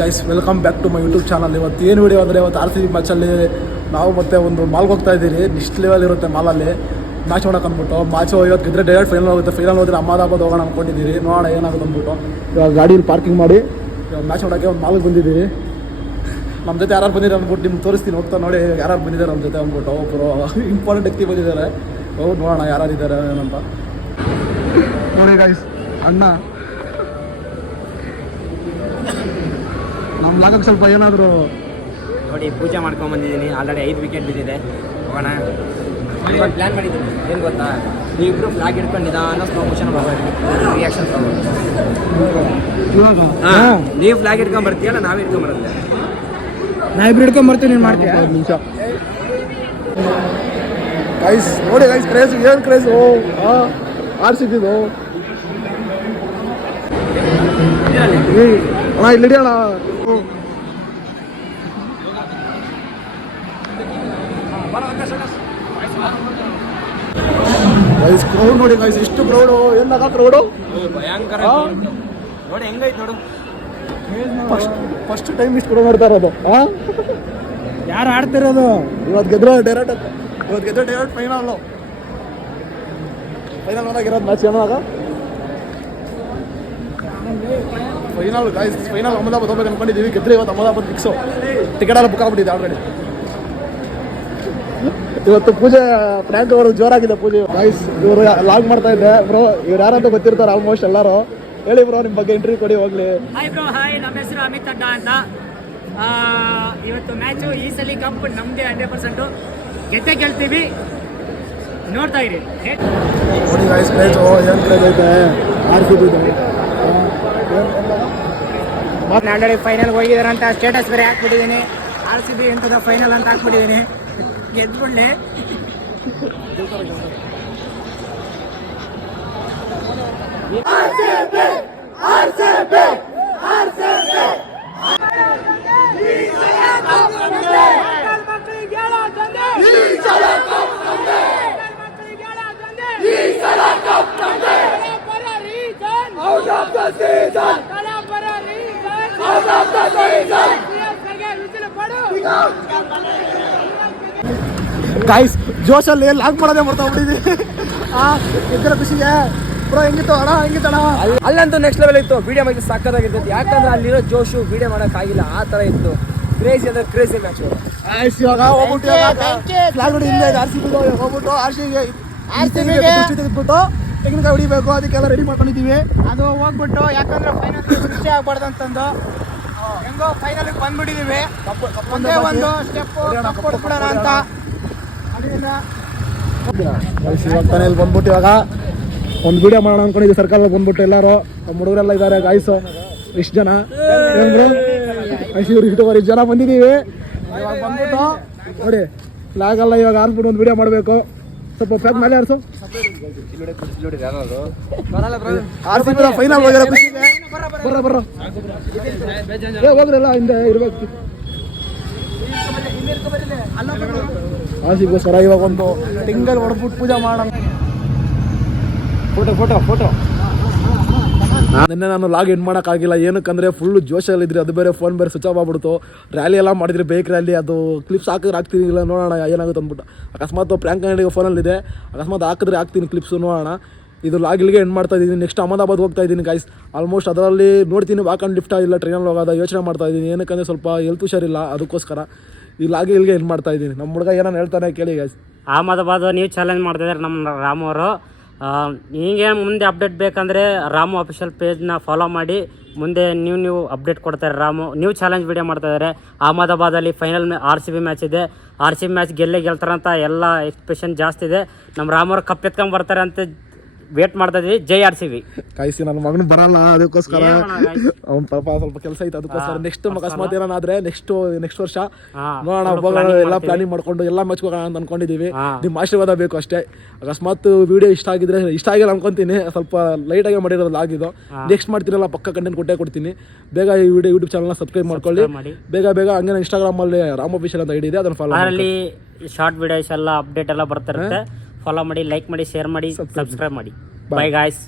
Guys, welcome back to my YouTube channel. ಇವತ್ತು ಏನು video ಅಂದರೆ, ಇವತ್ತು RCB ಮ್ಯಾಚಲ್ಲಿ ನಾವು ಮತ್ತೆ ಒಂದು ಮಾಲ್ಗೆ ಹೋಗ್ತಾ ಇದ್ದೀರಿ. ನೆಕ್ಸ್ಟ್ ಲೆವೆಲ್ ಇರುತ್ತೆ ಮಾಲಲ್ಲಿ ಮ್ಯಾಚ್ ನೋಡೋಕೆ ಅಂದ್ಬಿಟ್ಟು. ಮ್ಯಾಚು ಇವತ್ತು ಗೆದ್ದರೆ ಡೈರೆಕ್ಟ್ ಫೈನಲ್ ಹೋಗುತ್ತೆ. ಫೈನಲ್ ಹೋದರೆ ಅಹಮದಾಬಾದ್ ಹೋಗೋಣ ಅಂದ್ಕೊಂಡಿದ್ದೀರಿ. ನೋಡೋಣ ಏನಾಗುತ್ತೆ ಅಂದ್ಬಿಟ್ಟು ಇವಾಗ ಗಾಡೀಲಿ ಪಾರ್ಕಿಂಗ್ ಮಾಡಿ ಇವಾಗ ಮ್ಯಾಚ್ ನೋಡೋಕ್ಕೆ ಒಂದು ಮಾಲ್ಗೆ ಬಂದಿದ್ದೀರಿ. ನಮ್ಮ ಜೊತೆ ಯಾರು ಬಂದಿದ್ದಾರೆ ಅಂದ್ಬಿಟ್ಟು ನಿಮ್ಗೆ ತೋರಿಸ್ತೀನಿ. ಹೋಗ್ತಾ ನೋಡಿ ಯಾರು ಬಂದಿದ್ದಾರೆ ನಮ್ಮ ಜೊತೆ ಅಂದ್ಬಿಟ್ಟು. ಒಬ್ಬರು ಇಂಪಾರ್ಟೆಂಟ್ ವ್ಯಕ್ತಿ ಬಂದಿದ್ದಾರೆ. ಹೌದು, ನೋಡೋಣ ಯಾರಿದ್ದಾರೆ ಏನಂತ. ನೋಡಿ ಗೈಸ್, ಅಣ್ಣ ನಮ್ಮ ಲಾಗಕ್ಕೆ ಸ್ವಲ್ಪ ಏನಾದರೂ ನೋಡಿ ಪೂಜೆ ಮಾಡ್ಕೊಂಡು ಬಂದಿದ್ದೀನಿ. ಆಲ್ರೆಡಿ 5 ವಿಕೆಟ್ ಬಿದ್ದಿದೆ. ಹೋಗೋಣ ಪ್ಲ್ಯಾನ್ ಮಾಡಿದ್ದೀನಿ. ಏನು ಗೊತ್ತಾ, ನೀವಿಬ್ಬರು ಫ್ಲಾಗ್ ಹಿಡ್ಕೊಂಡು ನಿಧಾನ ಸ್ಲೋ ಮೋಷನ್ ರಿಯಾಕ್ಷನ್ ನೀವು ಫ್ಲಾಗ್ ಹಿಡ್ಕೊಂಡು ಬರ್ತೀಯಲ್ಲ, ನಾವೇ ಹಿಡ್ಕೊಂಡು ಬರುತ್ತೆ. ನಾವಿಬ್ರು ಹಿಡ್ಕೊಂಡು ಬರ್ತೀವಿ, ನೀನು ಮಾಡ್ತೀಯ ನಿಮಿಷ. ಗೈಸ್ ನೋಡಿ ಗೈಸ್, ಕ್ರೇಜ್ ಏನು ಕ್ರೇಜು RCB ಅಣ್ಣ. ಇಲ್ಲಿ ಅಣ್ಣ, ಗೈಸ್ ಕ್ರೌಡ್ ನೋಡಿ ಗೈಸ್, ಎಷ್ಟು ಕ್ರೌಡು, ಏನಾಗ ಕ್ರೌಡು ಭಯಂಕರ ನೋಡಿ ಹೆಂಗೈತೆ ನೋಡು. ಫಸ್ಟ್ ಟೈಮ್ ಇಷ್ಟು ಕ್ರೌಡ್ ಮಾಡ್ತಾ ಇರೋದು. ಯಾರು ಆಡ್ತಿರೋದು? ಇವತ್ತು ಗೆದ್ರೆ ಡೈರೆಕ್ಟ್ ಫೈನಲ್ ಹೋದಾಗಿರೋದು ಮ್ಯಾಚ್. ಏನಾಗ ಫೈನಲ್ ಗೈಸ್, ಫೈನಲ್ ಅಹಮದಾಬಾದ್ ಹೋಗ್ಬೇಕು ಅನ್ಕೊಂಡಿದ್ದೀವಿ. ಗೆದ್ರೆ ಇವತ್ತು ಅಹಮದಾಬಾದ್ ಫಿಕ್ಸು. ಟಿಕೆಟ್ ಎಲ್ಲ ಬುಕ್ ಆಗ್ಬಿಟ್ಟಿದೆ ಆಲ್ರೆಡಿ. ಇವತ್ತು ಪೂಜೆ ಪ್ರ್ಯಾಂಕ್ ಅವರು ಜೋರಾಗಿದೆ ಪೂಜೆ. ಗೈಸ್ ಇವರು ಲಾಗ್ ಮಾಡ್ತಾ ಇದ್ದೆ ಬ್ರೋ. ಇವ್ರು ಯಾರಂತ ಗೊತ್ತಿರ್ತಾರೆ ಆಲ್ಮೋಸ್ಟ್ ಎಲ್ಲರೂ. ಹೇಳಿ ಬ್ರೋ, ನಿಮ್ಮ ಬಗ್ಗೆ ಇಂಟರ್ವ್ಯೂ ಕೊಡಿ ಹೋಗ್ಲಿ. Hi bro, hi. ನಮ್ಮ ಹೆಸರು ಅಮಿತ್ ಅಡ್ಡ ಅಂತ. ಇವತ್ತು ಮ್ಯಾಚು ಈ ಸಲ ಕಪ್ ನಮ್ಮದೇ 100%. ಗೆಲ್ತೀವಿ, ನೋಡ್ತಾ ಇರಿ. ನೋಡಿ ಗೈಸ್, ಕ್ರೇಜು ಏನು ಕ್ರೇಜ್ ಐತೆ RCB. ಆಲ್ರೆಡಿ ಫೈನಲ್ಗೆ ಹೋಗಿದಾರಂತ ಸ್ಟೇಟಸ್ ಬೇರೆ ಹಾಕ್ಬಿಟ್ಟಿದ್ದೀನಿ. RCB ಎಂತದ ಫೈನಲ್ ಅಂತ ಹಾಕ್ಬಿಟ್ಟಿದ್ದೀನಿ. ಗೆದ್ಬಿಡ್ಲಿ. ಗೈಸ್ ಜೋಶಲ್ಲಿ ಲಾಗ್ ಮಾಡೋದೇ ಮಾಡ್ತಾ ಬಿಟ್ಟಿದ್ದೀವಿ. ಇದ್ರ ಖುಷಿಗೆ ಬ್ರೋ ಹೆಂಗಿತ್ತು ಅಣ್ಣ, ಹೆಂಗಿತ್ತಣ್ಣ? ಅಲ್ಲಂತೂ ನೆಕ್ಸ್ಟ್ ಲೆವೆಲ್ ಇತ್ತು. ವಿಡಿಯೋ ಮಾಡಿ ಸಕ್ಕತ್ತಾಗಿರ್ತೈತಿ. ಯಾಕಂದ್ರೆ ಅಲ್ಲಿರೋ ಜೋಶು ವಿಡಿಯೋ ಮಾಡೋಕ್ಕಾಗಿಲ್ಲ, ಆ ಥರ ಇತ್ತು. ಕ್ರೇಜಿ ಅಂದ್ರೆ ಕ್ರೇಜಿ ಮ್ಯಾಚ್. ಇವಾಗ ಹೋಗ್ಬಿಟ್ಟು ಫ್ಲಾಗ್ ನೋಡಿ ಹಿಂದೆ RCB ಹೋಗ್ಬಿಟ್ಟು RCBಗೆ ತೆಗೆದ್ಬಿಟ್ಟು ತೆಂಗಿನಕಾಯಿ ಹೊಡಿಬೇಕು. ಅದಕ್ಕೆಲ್ಲ ರೆಡಿ ಮಾಡ್ಕೊಂಡಿದ್ದೀವಿ. ಅದು ಹೋಗ್ಬಿಟ್ಟು, ಯಾಕಂದ್ರೆ ಫೈನಲ್ ರುಚಿ ಆಗ್ಬಾರ್ದು ಅಂತಂದು ಹೆಂಗೋ ಫೈನಲ್ಗೆ ಬಂದ್ಬಿಟ್ಟಿದೀವಿ. ಒಂದೇ ಒಂದು ಸ್ಟೆಪ್ ಕೊಡ್ಬಿಡೋಣ ಅಂತ. ಇವಾಗ ತಾನೇ ಇಲ್ಲಿ ಬಂದ್ಬಿಟ್ಟು ಇವಾಗ ಒಂದು ವಿಡಿಯೋ ಮಾಡೋಣ ಅನ್ಕೊಂಡಿದ್ದೀವಿ. ಸರ್ಕಲ್ ಬಂದ್ಬಿಟ್ಟು ಎಲ್ಲರೂ ನಮ್ಮ ಹುಡುಗರೆಲ್ಲ ಇದ್ದಾರೆ. ಗಾಯ್ಸು ಇಷ್ಟು ಜನ ಇವ್ರು 8 ಜನ ಬಂದಿದ್ದೀವಿ. ಇವಾಗ ಬಂದ್ಬಿಟ್ಟು ನೋಡಿ ಫ್ಲಾಗ್ ಎಲ್ಲ ಇವಾಗ ಆರ್ಸ್ಬಿಟ್ಟು ಒಂದು ವಿಡಿಯೋ ಮಾಡಬೇಕು. ಸ್ವಲ್ಪ ಪ್ಯಾಕ್ ಮೇಲೆ ಆರಿಸು. RCB ಫೈನಲ್ ಹೋಗಿರೋ ಖುಷಿಗೆ ಬರ್ರ ಹೋಗ್ರಲ್ಲ ಹಿಂದೆ ಇರ್ಬೇಕು. RCBಗೋಸ್ಕರ ಇವಾಗ ಒಂದು ತಿಂಗಳು ಹೊಡ್ಬಿಟ್ಟು ಪೂಜೆ ಮಾಡೋಣ. ಫೋಟೋ ನಿನ್ನೆ ನಾನು ಲಾಗ್ ಎಂಡ್ ಮಾಡೋಕ್ಕಾಗಿಲ್ಲ. ಏನಕ್ಕಂದರೆ ಫುಲ್ಲು ಜೋಶಲ್ಲಿದ್ರಿ. ಅದು ಬೇರೆ ಫೋನ್ ಬೇರೆ ಸ್ವಿಚ್ ಆಫ್ ಆಗ್ಬಿಡ್ತು. ರ್ಯಾಲಿ ಎಲ್ಲ ಮಾಡಿದ್ರಿ, ಬೇಕ್ ರ್ಯಾಲಿ. ಅದು ಕ್ಲಿಪ್ಸ್ ಹಾಕಿದ್ರೆ ಹಾಕ್ತೀನಿ, ಇಲ್ಲ ನೋಡೋಣ ಏನಾಗುತ್ತೆ ಅಂದ್ಬಿಟ್ಟು. ಅಕಸ್ಮಾತ್ ಪ್ರ್ಯಾಂಕ್ ಫೋನಲ್ಲಿದೆ, ಅಕಸ್ಮಾತ್ ಹಾಕಿದ್ರೆ ಹಾಕ್ತೀನಿ ಕ್ಲಿಪ್ಸು, ನೋಡೋಣ. ಇದು ಲಾಗ್ ಇಲ್ಲಿಗೆ ಎಂಡ್ ಮಾಡ್ತಾ ಇದ್ದೀನಿ. ನೆಕ್ಸ್ಟ್ ಅಹಮದಾಬಾದ್ ಹೋಗ್ತಾ ಇದ್ದೀನಿ ಗೈಸ್. ಆಲ್ಮೋಸ್ಟ್ ಅದರಲ್ಲಿ ನೋಡ್ತೀನಿ ವಾಕಂಡ್ ಲಿಫ್ಟ್ ಇಲ್ಲ ಟ್ರೈನಲ್ಲಿ ಹೋಗೋದ ಯೋಚನೆ ಮಾಡ್ತಾ ಇದ್ದೀನಿ. ಏನಕ್ಕಂದರೆ ಸ್ವಲ್ಪ ಹೆಲ್ತ್ ಹುಷಾರಿಲ್ಲ, ಅದಕ್ಕೋಸ್ಕರ ಈ ಲಾಗ್ ಇಲ್ಲಿಗೆ ಎಂಡ್ ಮಾಡ್ತಾ ಇದ್ದೀನಿ. ನಮ್ಮ ಹುಡುಗ ಏನಾರು ಹೇಳ್ತಾನೆ ಕೇಳಿ ಗೈಸ್. ಅಹಮದಾಬಾದ್ ನೀವು ಚಾಲೆಂಜ್ ಮಾಡ್ತಿದ್ದಾರೆ ನಮ್ಮ ರಾಮು ಅವರು. ಹೀಗೆ ಮುಂದೆ ಅಪ್ಡೇಟ್ ಬೇಕಂದರೆ ರಾಮು ಅಫಿಷಿಯಲ್ ಪೇಜ್ನ ಫಾಲೋ ಮಾಡಿ. ಮುಂದೆ ನೀವು ಅಪ್ಡೇಟ್ ಕೊಡ್ತಾರೆ. ರಾಮು ನೀವು ಚಾಲೆಂಜ್ ವಿಡಿಯೋ ಮಾಡ್ತಾಯಿದ್ದಾರೆ. ಅಹಮದಾಬಾದಲ್ಲಿ ಫೈನಲ್ RCB ಮ್ಯಾಚ್ ಇದೆ. RCB ಮ್ಯಾಚ್ ಗೆಲ್ತಾರಂತ ಎಲ್ಲ ಎಕ್ಸ್ಪೆಕ್ಷನ್ ಜಾಸ್ತಿ ಇದೆ. ನಮ್ಮ ರಾಮವ್ರು ಕಪ್ ಎತ್ಕೊಂಡು ಬರ್ತಾರೆ ಅಂತ ವೇಟ್ ಮಾಡ್ತಾ ಇದ್ವಿ. ಜೈ RCB. ಕಾಯಿಸಿ ನನ್ನ ಮಗನು ಬರಲ್ಲ, ಅದಕ್ಕೋಸ್ಕರ ಅವ್ನು ಪಾಪ ಸ್ವಲ್ಪ ಕೆಲಸ ಐತೆ, ಅದಕ್ಕೋಸ್ಕರ ನೆಕ್ಸ್ಟ್ ಅಕಸ್ಮಾತ್ ಏನಾದ್ರೆ ನೆಕ್ಸ್ಟ್ ವರ್ಷ ನೋಡೋಣ. ಎಲ್ಲ ಪ್ಲಾನಿಂಗ್ ಮಾಡ್ಕೊಂಡು ಎಲ್ಲ ಮ್ಯಾಚ್ ಹೋಗೋಣ ಅಂತ ಅನ್ಕೊಂಡಿದೀವಿ. ನಿಮ್ಮ ಆಶೀರ್ವಾದ ಬೇಕು ಅಷ್ಟೇ. ಅಕಸ್ಮಾತ್ ವಿಡಿಯೋ ಇಷ್ಟ ಆಗಿಲ್ಲ ಅನ್ಕೊಂತೀನಿ. ಸ್ವಲ್ಪ ಲೈಟಾಗಿ ಮಾಡಿರೋದು ಆಗಿದ್ದು. ನೆಕ್ಸ್ಟ್ ಮಾಡ್ತೀರಲ್ಲ ಪಕ್ಕ ಕಂಟೆಂಟ್ ಕೊಡ್ತೀನಿ. ಬೇಗ ಈ ವಿಡಿಯೋ ಯೂಟ್ಯೂಬ್ ಚಾನಲ್ನ ಸಬ್ಸ್ಕ್ರೈಬ್ ಮಾಡ್ಕೊಳ್ಳಿ. ಬೇಗ ಹಂಗೆ ಇನ್ಸ್ಟಾಗ್ರಾಮಲ್ಲಿ ರಾಮ್ ಅಫಿಷಿಯಲ್ ಅಂತ ಐಡಿ ಇದೆ, ಅದನ್ನು ಫಾಲೋ ಮಾಡಿ. ಶಾರ್ಟ್ ವಿಡಿಯೋಸ್ ಎಲ್ಲ ಅಪ್ಡೇಟ್ ಎಲ್ಲ ಬರ್ತಿರುತ್ತೆ. ಫಾಲೋ ಮಾಡಿ, ಲೈಕ್ ಮಾಡಿ, ಶೇರ್ ಮಾಡಿ, ಸಬ್ಸ್ಕ್ರೈಬ್ ಮಾಡಿ. By guys.